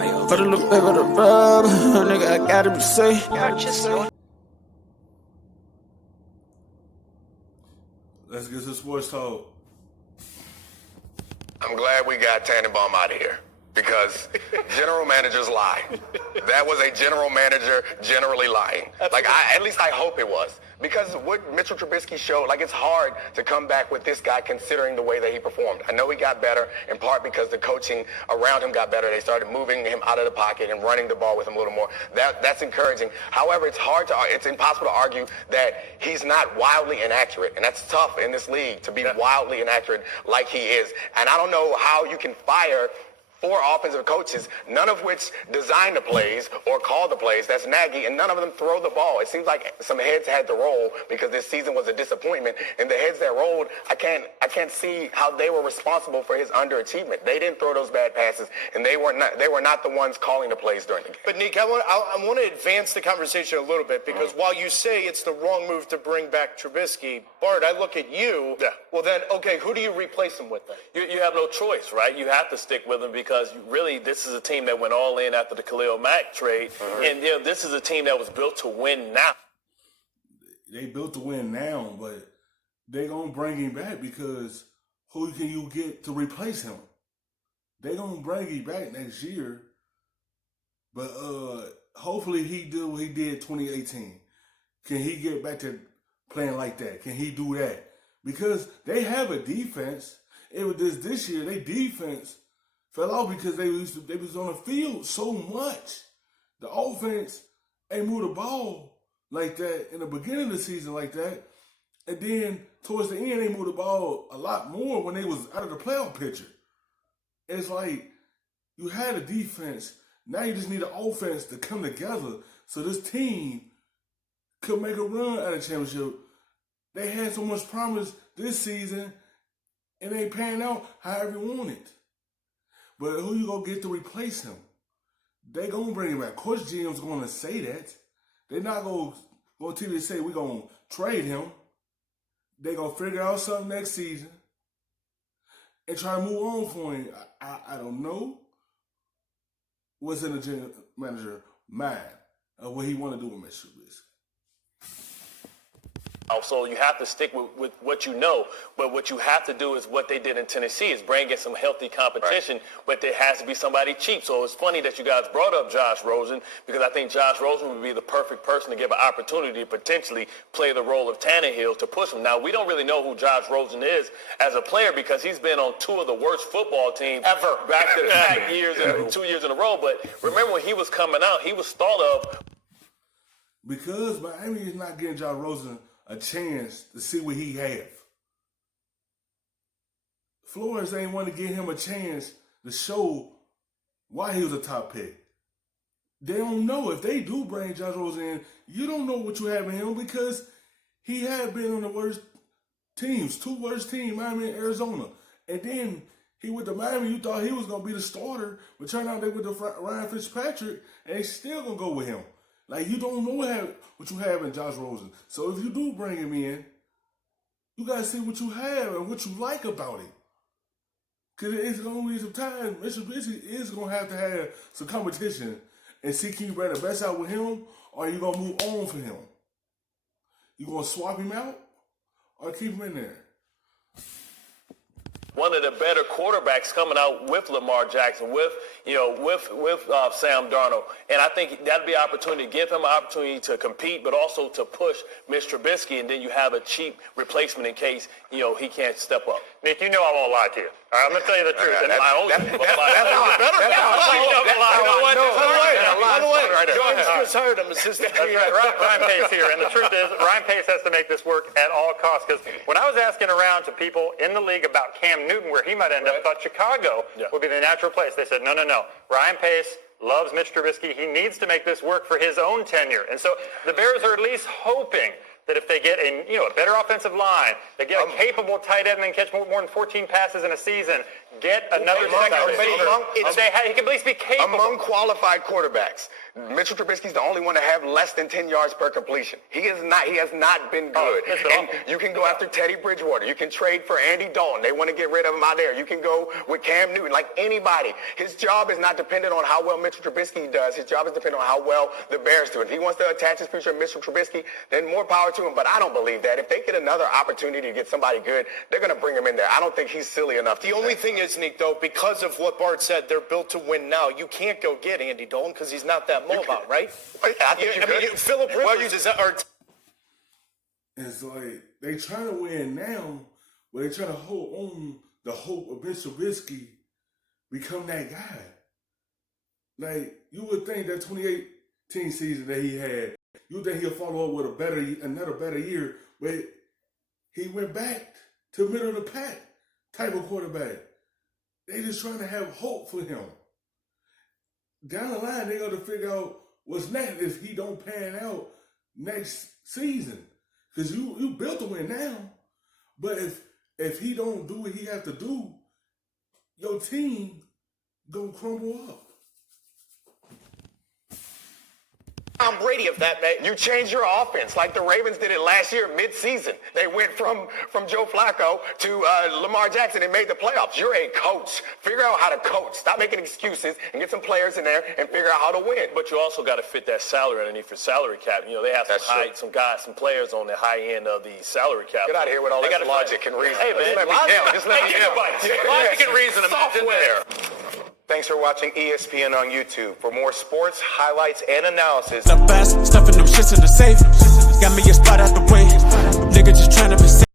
Put a little bit of the rub, nigga, I gotta be safe. Let's get to sports talk. I'm glad we got Tannenbaum out of here because general managers lie. That was a general manager generally lying. Like, at least I hope it was. Because what Mitchell Trubisky showed, like, it's hard to come back with this guy considering the way that he performed. I know he got better in part because the coaching around him got better. They started moving him out of the pocket and running the ball with him a little more. That's encouraging. However, it's impossible to argue that he's not wildly inaccurate. And that's tough in this league to be wildly inaccurate like he is. And I don't know how you can fire 4 offensive coaches, none of which design the plays or call the plays. That's Nagy, and none of them throw the ball. It seems like some heads had to roll because this season was a disappointment. And the heads that rolled, I can't see how they were responsible for his underachievement. They didn't throw those bad passes, and they were not the ones calling the plays during the game. But Nick, I want to advance the conversation a little bit because while you say it's the wrong move to bring back Trubisky, Bart, I look at you. Yeah. Well, then, okay, who do you replace him with then? You have no choice, right? You have to stick with him because really this is a team that went all in after the Khalil Mack trade. And this is a team that was built to win now. They built to win now, but they gonna bring him back because who can you get to replace him? They gonna bring him back next year, but hopefully he do what he did 2018. Can he get back to playing like that? Can he do that? Because they have a defense. It was this year. Their defense fell off because they was on the field so much. The offense ain't moved the ball like that in the beginning of the season like that. And then towards the end, they moved the ball a lot more when they was out of the playoff picture. It's like you had a defense. Now you just need an offense to come together so this team could make a run at a championship. They had so much promise this season, and they panned out however you want it. But who you gonna get to replace him? They gonna bring him back. Coach GM's gonna say that. They're not gonna TV say we're gonna trade him. They gonna figure out something next season and try to move on for him. I don't know what's in the general manager mind of what he want to do with Mr. Trubisky. So you have to stick with what you know, but what you have to do is what they did in Tennessee is bring in some healthy competition, but there has to be somebody cheap. So it's funny that you guys brought up Josh Rosen because I think Josh Rosen would be the perfect person to give an opportunity to potentially play the role of Tannehill to push him. Now, we don't really know who Josh Rosen is as a player because he's been on 2 of the worst football teams ever back to back 2 years in a row. But remember when he was coming out, he was thought of. Because Miami is not getting Josh Rosen a chance to see what he have. Flores ain't want to give him a chance to show why he was a top pick. They don't know. If they do bring Josh Rosen in, you don't know what you have in him because he had been on the worst teams, 2 worst teams, Miami and Arizona. And then he went to Miami, you thought he was going to be the starter, but turned out they went to Ryan Fitzpatrick, and they still going to go with him. Like, you don't know what you have in Josh Rosen. So if you do bring him in, you got to see what you have and what you like about him. Because it's going to be some time. Mr. Trubisky is going to have some competition and see can you bring the best out with him or are you going to move on for him? You going to swap him out or keep him in there? One of the better quarterbacks coming out with Lamar Jackson, with Sam Darnold. And I think that'd be an opportunity to give him an opportunity to compete, but also to push Mr. Trubisky, and then you have a cheap replacement in case, he can't step up. Nick, you know I won't lie to you. All right, I'm going to tell you the truth. Ryan Pace here, and the truth is Ryan Pace has to make this work at all costs because when I was asking around to people in the league about Cam Newton, where he might end up, I thought Chicago would be the natural place. They said, no. Ryan Pace loves Mitch Trubisky. He needs to make this work for his own tenure. And so the Bears are at least hoping that if they get a better offensive line, they get a capable tight end and catch more than 14 passes in a season, get another second receiver, he can at least be capable. Among qualified quarterbacks, Mitchell Trubisky's the only one to have less than 10 yards per completion. He has not been good. And you can go after Teddy Bridgewater. You can trade for Andy Dalton. They want to get rid of him out there. You can go with Cam Newton, like anybody. His job is not dependent on how well Mitchell Trubisky does. His job is dependent on how well the Bears do. If he wants to attach his future to Mitchell Trubisky, then more power to him. But I don't believe that. If they get another opportunity to get somebody good, they're going to bring him in there. I don't think he's silly enough. The only thing is, Nick, though, because of what Bart said, they're built to win now. You can't go get Andy Dalton because he's not that mobile, right? I think you could. Philip Rivers is our It's like they trying to win now, but they trying to hold on the hope of Mr. Trubisky become that guy. Like, you would think that 2018 season that he had, you would think he'll follow up with another better year, but he went back to middle of the pack type of quarterback. They just trying to have hope for him. Down the line, they're going to figure out what's next if he don't pan out next season. Because you built to win now. But if he don't do what he has to do, your team going to crumble up. Tom Brady of that, man. You change your offense like the Ravens did it last year mid-season. They went from Joe Flacco to Lamar Jackson and made the playoffs. You're a coach. Figure out how to coach. Stop making excuses and get some players in there and figure out how to win. But you also got to fit that salary underneath your salary cap. You know, they have some players on the high end of the salary cap. Get out of here with all this logic and reason. Hey, man. Just let me down. Logic and reason. Software. Thanks for watching ESPN on YouTube. For more sports, highlights, and analysis. Stuffing them shits in the safe. Got me a spot out the way. Nigga just trying to be safe.